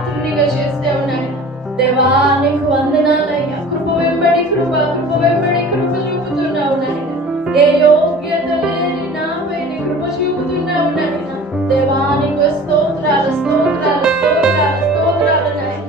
పాత్రునిగా చేసావు నాయన. దేవా నీకు వందనాలయ్యా. కృప వెంబడి కృప, కృప వెంబడి కృప చూపుతున్నావు నాయన. ఏ యోగ్యత లేని నాపై నీ కృప చూపుతున్నావు నాయన. దేవా నీకు స్తోత్రాలు, స్తోత్రాలు, స్తోత్రాలు, స్తోత్రాలు నాయన.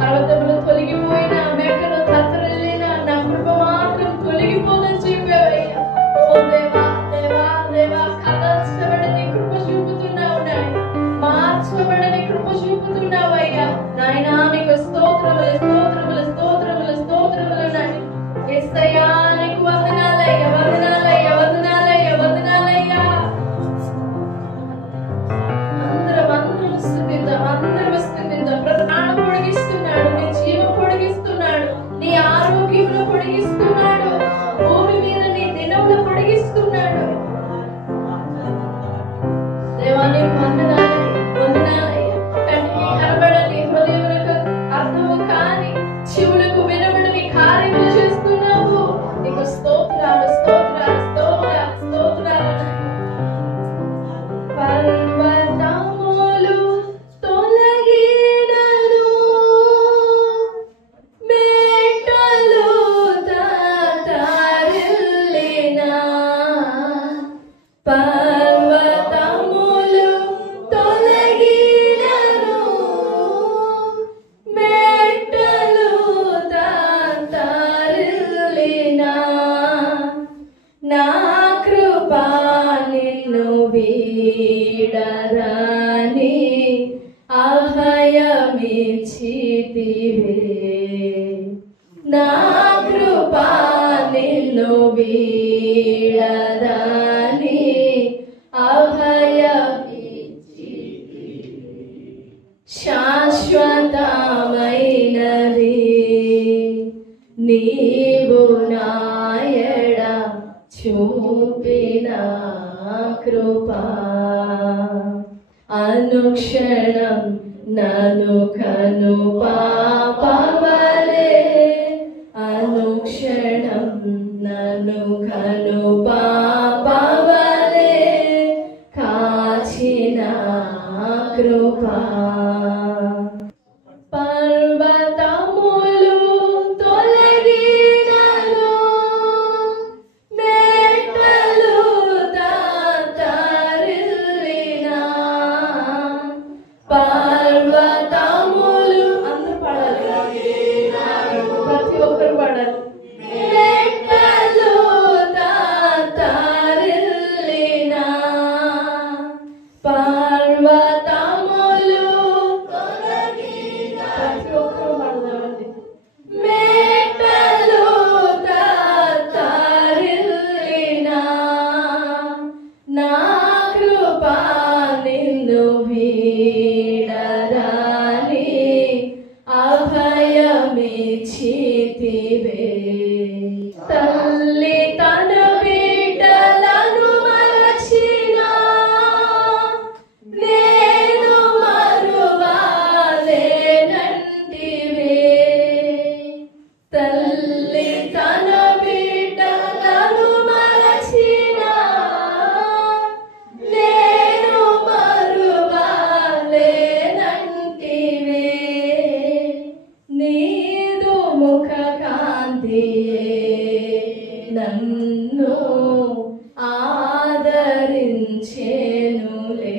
పర్వతములు తొలగిపోయిన, మేకలు తత్తరిల్లిన, నా కృప మాత్రం తొలగిపోదని చెప్పావయ్యా. ఓ దేవా, దేవా, దేవా, కదల్చబడని కృప చూపుతున్నావు నాయన. మార్చబడని కృప చూపుతున్నావయ్యా నాయనా. నీకు స్తోత్రములు, స్తోత్రములు, స్తోత్రములు, స్తోత్రములు నాయన. యేసయ్యా నీకు వందనాలయ్యా, వందనాలయ్యా, వందనాలయ్యా, వందనాలయ్యా. అందరం స్తుతిద్దాం, అందరం స్తుతిద్దాం. ప్రాణం పొడిగిస్తున్నాడు, నీ జీవం పొడిగిస్తున్నాడు, నీ ఆరోగ్యమును పొడిగిస్తున్నాడు, భూమి మీద నీ దినములు పొడిగిస్తున్నాడు. దేవా నీకు వందనాలయ్యా, వందనాలయ్యా. కంటికి కనబడని, హృదయములకు అర్థము కాని, చెవులకు వినబడని కార్యములు చేస్తున్నావు. నీకు స్తోత్రాలు, స్తోత్రాలు, స్తోత్రాలు, స్తోత్రాలు. పర్వతములు తొలగినను, మేటలు తత్తరిల్లినా, పర్వతములు తొలగినను, మేటలు తత్తరిల్లినా, నా కృపా నిన్ను వీడదని అభయమిచ్చితివే. నా కృపా నిన్ను వీడదని అభయమిచ్చితివే. శాశ్వతమైనది నీవు నాయడ చూపిన కృపా. అనుక్షణం నన్ను కను పాపవలే, అనుక్షణం నన్ను కను పాపవలే కాచిన కృపా. పర్వతములు తొలగినను, మేటలు తత్తరిల్లినా, పర్వతములు అందరూ పాడాలి, ప్రతి ఒక్కరు పాడాలి. మేటలు తత్తరిల్లినా, పర్వతములు తొలగినా, ప్రతి ఒక్కరు పాడదామండి. మేటలు తత్తరిల్లినా, నా కృపా నిన్ను వీడదని అభయమిచ్చితివే. తల్లి తన బిడ్డలను మరచినా, నేను మరువలేనంటివే. తల్లి తన బిడ్డలను మరచినా, నేను మరువలేనంటివే. నీదు ముఖ కాంతియే నన్ను ఆదరించెనులే.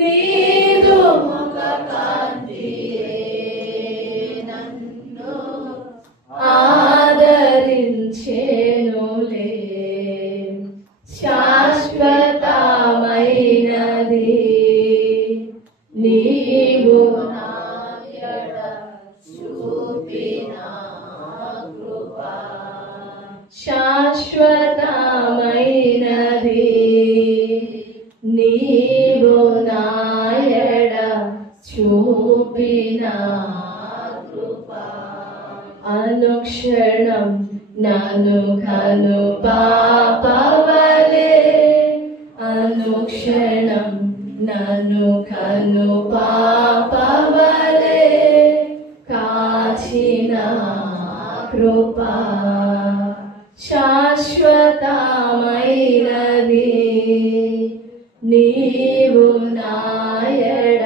నీదు ముఖ కాంతియే నన్ను ఆదరించెనులే. శాశ్వతమైనది నీవు నాయడ చూపిన కృపా. శాశ్వతమైనది నీవు నాయడ చూపిన కృపా. అనుక్షణం నన్ను కను పాపవలే, అనుక్షణం నన్ను కను పాపవలే కాచిన కృపా. శాశ్వతమైనది నీవు నాయడ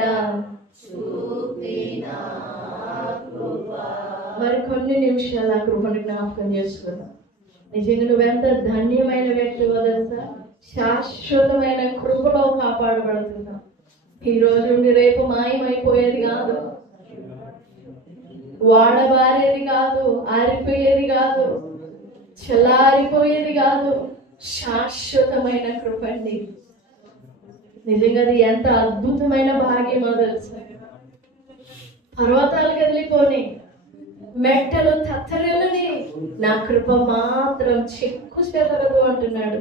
కొన్ని నిమిషాలు ఆ కృపను జ్ఞాపకం చేసుకుందాం. నిజంగా నువ్వెంత ధన్యమైన వ్యక్తివో తెలుసా? శాశ్వతమైన కృపలో కాపాడబడుతున్నావు. ఈ రోజు నుండి రేపు మాయమైపోయేది కాదు, వాడబారేది కాదు, ఆరిపోయేది కాదు, చల్లారిపోయేది కాదు. శాశ్వతమైన కృప అండి. నిజంగా అది ఎంత అద్భుతమైన భాగ్యమో తెలుసా? పర్వతాలు కదిలిపోని, మెట్టలు తత్తరిల్లని, నా కృప మాత్రం చెక్కు చెదరదు అంటున్నాడు.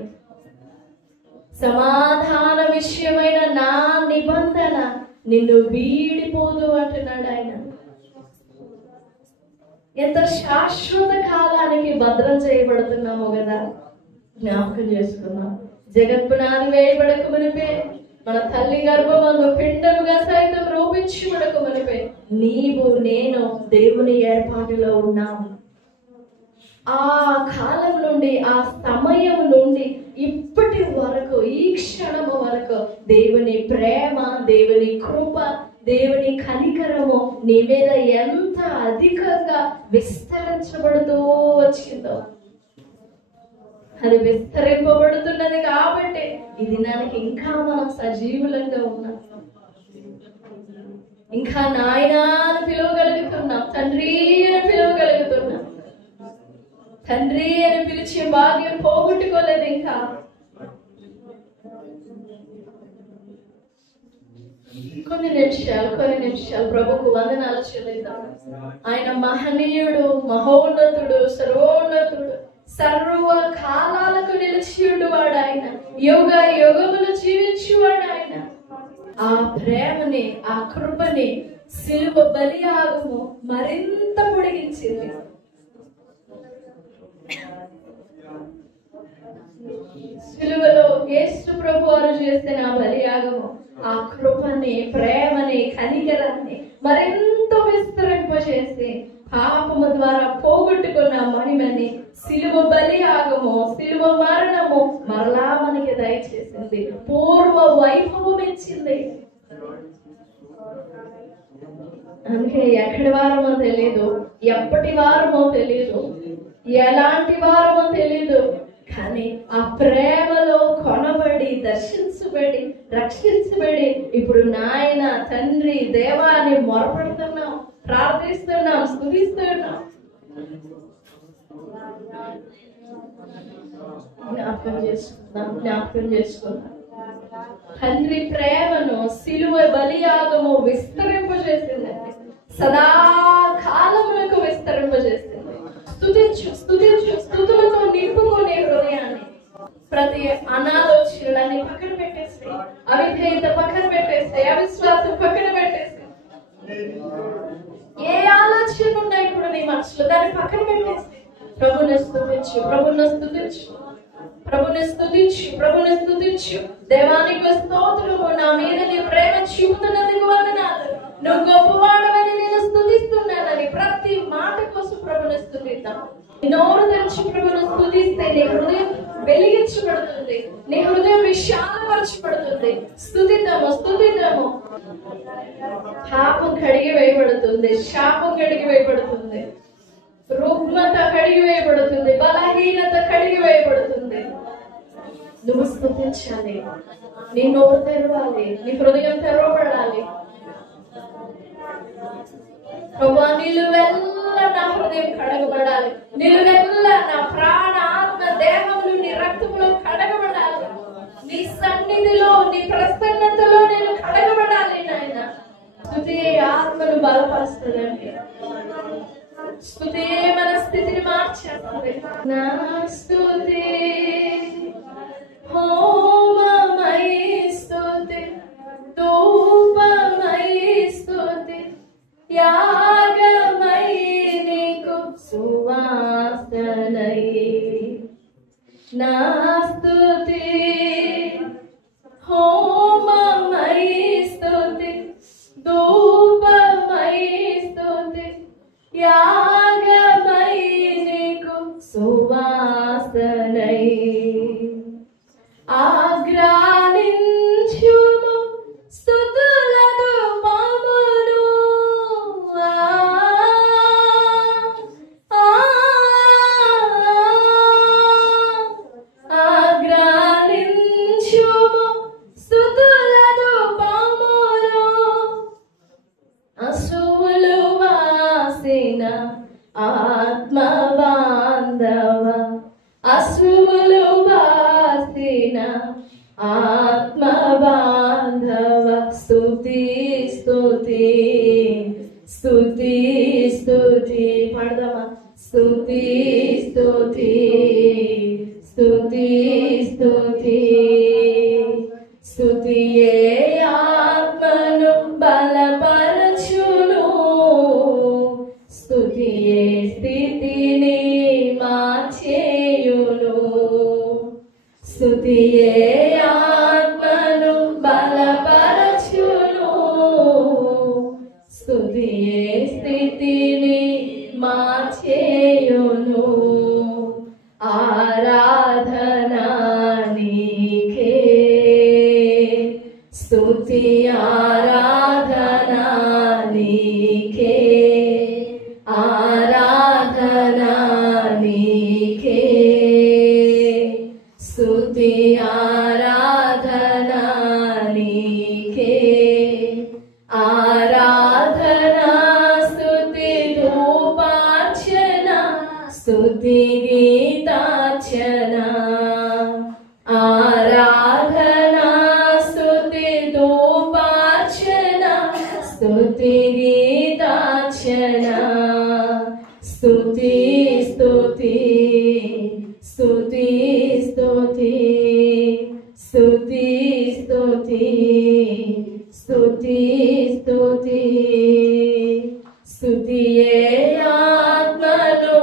సమాధాన విషయమైన నా నిబంధన నిన్ను వీడిపోదు అంటున్నాడు ఆయన. ఎంత శాశ్వత కాలానికి భద్రం చేయబడుతున్నామో కదా, జ్ఞాపకం చేసుకున్నాం. జగత్పునాది వేయబడక మునిపే, మన తల్లి గర్భమందు పిండముగా సైతం రూపించబడక మునిపే నీవు నేను దేవుని ఏర్పాటులో ఉన్నాము. ఆ కాలం నుండి, ఆ సమయం నుండి ఇప్పటి వరకు, ఈ క్షణము వరకు దేవుని ప్రేమ, దేవుని కృప, దేవుని కనికరము నీ మీద ఎంత అధికంగా విస్తరించబడుతూ వచ్చిందో. అది విస్తరింపబడుతున్నది కాబట్టి ఈ దినానికి ఇంకా మనం సజీవులంగా ఉన్నాం. ఇంకా నాయనా అని పిలవగలుగుతున్నాం, తండ్రి అని పిలవగలుగుతున్నాం. తండ్రి అని పిలిచే భాగ్యం పోగొట్టుకోలేదు ఇంకా. కొన్ని నిమిషాలు ప్రభుకు వందనాలు చెల్లిద్దాం. ఆయన మహనీయుడు, మహోన్నతుడు, సర్వోన్నతుడు, సర్వ కాలాలకు నిలిచియుడు వాడు ఆయన, యుగ యుగములు జీవించువాడు ఆయన. ఆ ప్రేమని, ఆ కృపని సిలువ బలియాగము మరింత పొడిగించింది. సిలువలో యేసు ప్రభు వారు చేసిన బలియాగము ఆ కృపని, ప్రేమని, కనికరాన్ని మరింత విస్తరింపచేసి పాపము ద్వారా పోగొట్టుకున్న మహిమని సిలువ బలియాగము, సిలువ మరణము మరలా మనకి దయచేసింది, పూర్వ వైభవం ఇచ్చింది. అందుకే ఎక్కడి వారమో తెలియదు, ఎప్పటి వారమో తెలియదు, ఎలాంటి వారమో తెలియదు, కానీ ఆ ప్రేమలో కొనబడి, దర్శించబడి, రక్షించబడి ఇప్పుడు నాయన, తండ్రి, దేవాన్ని మొరపెడుతున్నాం, ప్రార్థిస్తున్నాం, స్తుతిస్తున్నాం. జ్ఞాపకం చేసుకున్నాం తండ్రి ప్రేమను సిలువ బలియాగము విస్తరింపజేసిందండి, సదాకాలములకు విస్తరింపజేసింది. స్తుతులతో నింపుకునే హృదయాన్ని, ప్రతి అనాలోచనలని పక్కన పెట్టేసి, అవిధేయత పక్కన పెట్టేసి, అవిశ్వాసం పక్కన పెట్టేసి, ఏ ఆలోచన ఉన్నా ఇప్పుడు నీ మనసులో దాన్ని పక్కన పెట్టేసి ప్రభుని స్తుతించు, ప్రభుని స్తుతించు, ప్రభుని స్తుతించు, ప్రభుని స్తుతించు. దేవానికి స్తోత్రము, నా మీద నీ ప్రేమ చూపుతున్నందుకు వందనాలు, నువ్వు గొప్పవాడవని నేను స్తుతిస్తున్నానని ప్రతి మాట కోసం ప్రభుని స్తుతిద్దాం. నోరు తెరిచి ప్రభుని స్తుతిస్తే నీ హృదయం వెలిగించబడుతుంది, నీ హృదయం విశాలపరచబడుతుంది. స్తుతిద్దాము, స్తుతిద్దాము. పాపం కడిగి వేయబడుతుంది, శాపం కడిగి వేయబడుతుంది, రుగ్మత కడిగి వేయబడుతుంది, బలహీనత కడిగి వేయబడుతుంది. నువ్వు స్తుతించాలి, నీ నోరు తెరవాలి, నీ హృదయం తెరవబడాలి. ప్రభువా, నిలువెల్ల నా హృదయం కడగబడాలి, నిలువెల్ల నా ప్రాణ, ఆత్మ, దేహములు నీ రక్తములో కడగబడాలి. నీ సన్నిధిలో, నీ ప్రసన్నతలో నేను కడగబడాలి నాయన. స్తుతి ఆత్మను బలపరుస్తుందండి, స్తుతి మన స్థితిని మార్చేస్తుంది. నా స్తుతి హోమమై స్తుతి, ధూపమై స్తుతి, యాగమై నీకు సువాసనై. నా స్తుతి హోమమై స్తుతి, ధూపమై స్తుతి, యాగమై నీకు సువాసనై. ఆగ్రానించుము స్తుతులతో పామును, ఆత్మ బాంధవ అశ్రువులు బాసిన ఆత్మ బాంధవ స్తుతి స్తుతి స్తుతి స్తుతి పాడదామా స్తుతి స్తుతి స్తుతి స్తుతి స్తుతియే ఆత్మను బలపరచును స్తుతియే స్థితిని మార్చేయును స్తుతియే ఆత్మను బలపరచును స్తుతియే స్థితిని మార్చేయును ఆరాధనా నీకే స్తుతి ఆరాధనా నీకే ఆరాధనా నీకే స్తుతి ఆరాధనా నీకే ఆరాధనా స్తుతి ధూపార్చన స్తుతి గీతార్చన ఆరాధనా స్తుతి ధూపార్చన స్తుతి గీతార్చన స్తుతి స్తుతి స్తుతి స్తుతి స్తుతి స్తుతి స్తుతి స్తుతి స్తుతియే ఆత్మను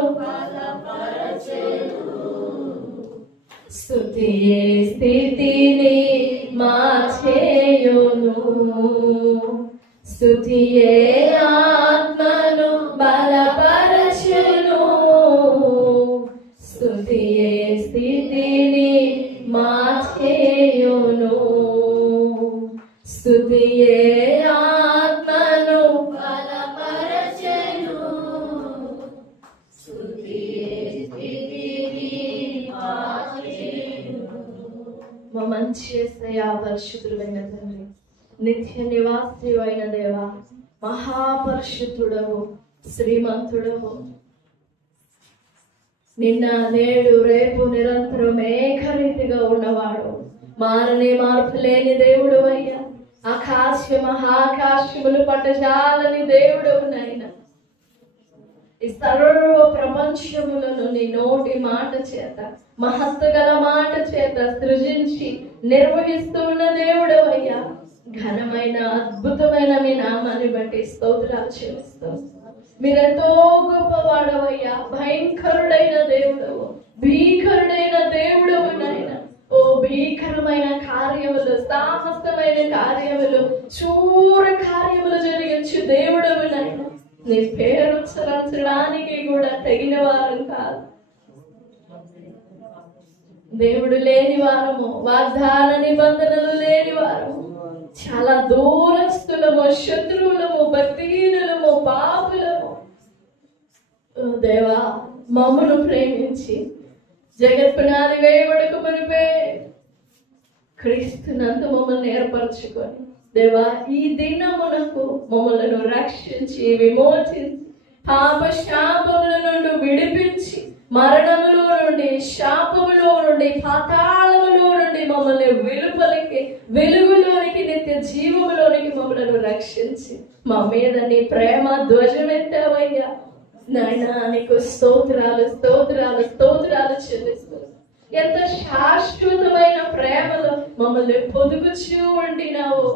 స్తుతియే స్థితిని మార్చేయును స్తుతియే ఆత్మను బలపరచును స్తుతియే స్థితిని మార్చేయును స్తుతియే ఆత్మను బలపరచును స్తుతియే స్థితిని మార్చేయును. మా మంచి యేసయ్యా పరిశుద్ధుడైన తండ్రి నిత్య నివాసి అయిన దేవా మహాపరిశుద్ధుడవు శ్రీమంతుడవు నిన్న నేడు రేపు నిరంతరం ఏకరీతిగా ఉన్నవాడు మారని మార్పు లేని దేవుడు అయ్యా ఆకాశ మహాకాశములు పట్టజాలని దేవుడు నాయన ఈ సర్వ ప్రపంచములను నీ నోటి మాట చేత మహత్తు గల మాట చేత సృజించి నిర్వహిస్తున్న దేవుడు అయ్యా ఘనమైన అద్భుతమైన మీ నామాన్ని బట్టి స్తోత్రాలు చెల్లిస్తాం మీరెంతో గొప్పవాడవయ్యా భయంకరుడైన దేవుడవు భీకరుడైన దేవుడవు నాయన ఓ భీకరమైన కార్యములు సాహసమైన కార్యములు శూర కార్యములు జరిగించు దేవుడవు నాయన నీ పేరు ఉచ్చరించడానికి కూడా తగిన వారం కాదు దేవుడు లేని వారము వాగ్దాన నిబంధనలు లేని వారము చాలా దూరస్తులము శత్రువులము భక్తిహీనులము పాపులము దేవా మమ్మను ప్రేమించి జగత్పునాది వేయబడక మునిపే క్రీస్తునందు మమ్మల్ని ఏర్పరచుకొని దేవా ఈ దినమునకు మమ్మలను రక్షించి విమోచించి పాప శాపముల నుండి విడిపించి మరణములో నుండి శాపములో నుండి పాతాళములో నుండి మమ్మల్ని వెలుగులోనికి నిత్య జీవములోనికి మమ్మలను రక్షించి మా మీద నీ ప్రేమ ధ్వజమెత్తావయ్యా నాయనా నీకు స్తోత్రాలు స్తోత్రాలు స్తోత్రాలు చెల్లిస్తూ ఎంత శాశ్వతమైన ప్రేమలో మమ్మల్ని పొదుగుచూ ఉండినావు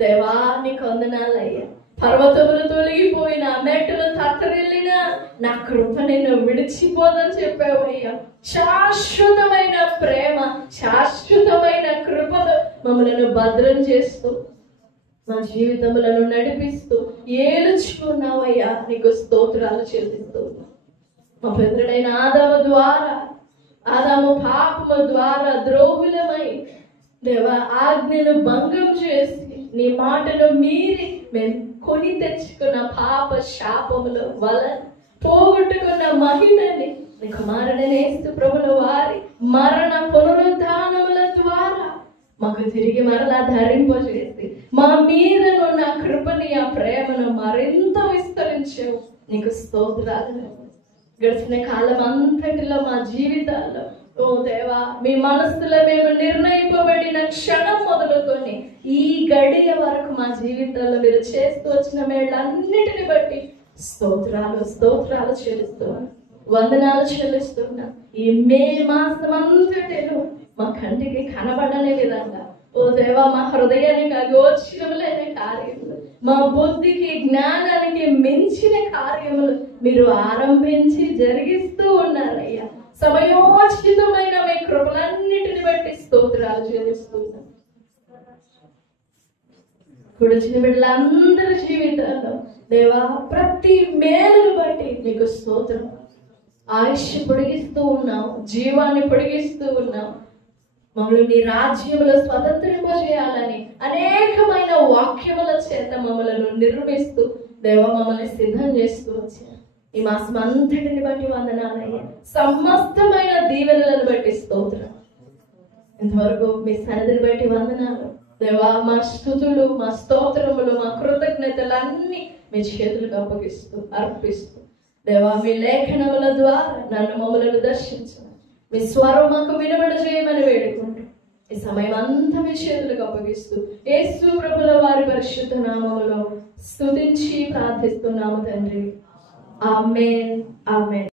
దేవా నీకు వందనాలయ్యా పర్వతములు తొలగిపోయినా మెట్టులు తత్తరిల్లినా నా కృప నిన్ను విడిచిపోదని చెప్పావయ్యా శాశ్వతమైన ప్రేమ శాశ్వతమైన కృపలో మమ్మల్ని భద్రం చేస్తూ మా జీవితములను నడిపిస్తూ ఏలుచుకున్నావయ్యా నీకు స్తోత్రాలు చెల్లిస్తూ మా పితరుడైన ఆదాము పాపము ద్వారా ద్రోహులమై దేవా ఆజ్ఞను భంగం చేసి నీ మాటను మీరి మేము కొని తెచ్చుకున్న పాప శాపముల వలన పోగొట్టుకున్న మహిమని నీ కుమారుడైన యేసు ప్రభుల వారి మరణ పునరుద్ధానముల ద్వారా మాకు తిరిగి మరలా ధరింపజేసి మా మీదనున్న కృపని ఆ ప్రేమను మరింత విస్తరించావు నీకు స్తోత్రాలు గడిచిన కాలం అంతటిలో మా జీవితాల్లో ఓ దేవా, మీ మనస్సులో మేము నిర్ణయింపబడిన క్షణం మొదలుకొని ఈ గడియ వరకు మా జీవితాల్లో మీరు చేస్తూ వచ్చిన మేళ్ళన్నిటిని బట్టి స్తోత్రాలు చెల్లిస్తున్నాను, వందనాలు చెల్లిస్తున్నా. ఈ మే మాసం అంతటిలో మా కంటికి కనబడని విధంగా ఓ దేవా, మా హృదయానికి అగోచరములైన కార్యములు, మా బుద్ధికి జ్ఞానానికి మించిన కార్యములు మీరు ఆరంభించి జరిగిస్తూ ఉన్నారయ్యా. సమయోచితమైన మీ కృపలన్నిటిని బట్టి స్తోత్రాలు చెల్లిస్తున్నాం. కూడిచిన బిడ్డలందరి జీవితాల్లో దేవా ప్రతి మేలును బట్టి మీకు స్తోత్రం. ఆయుష్ పొడిగిస్తూ ఉన్నావు, జీవాన్ని పొడిగిస్తూ ఉన్నావు. మమ్మల్ని నీ రాజ్యంలో స్వతంత్రింపజేయాలని అనేకమైన వాక్యముల చేత మమ్మలను నిర్మిస్తూ దేవా మమ్మల్ని సిద్ధం చేస్తూ వచ్చారు. ఈ మాసం అంతటిని బట్టి వందనాలయ్యా. సమస్తమైన దీవెనలను బట్టి స్తోత్రం. ఇంతవరకు మీ సన్నిధిని బట్టి వందనాలు దేవా. మా స్తుతులు, మా స్తోత్రములు, మా కృతజ్ఞతలన్నీ మీ చేతులకు అర్పిస్తూ దేవా, మీ లేఖనముల ద్వారా నన్ను మమ్మలను దర్శించండి. మీ స్వరం మాకు వినబడ చేయమని వేడుకుంటూ ఈ సమయం అంతా మీ చేతులకు అప్పగిస్తూ యేసు ప్రభుల వారి పరిశుద్ధ నామములో స్తుతించి ప్రార్థిస్తున్నాము తండ్రి. ఆమేన్, ఆమేన్.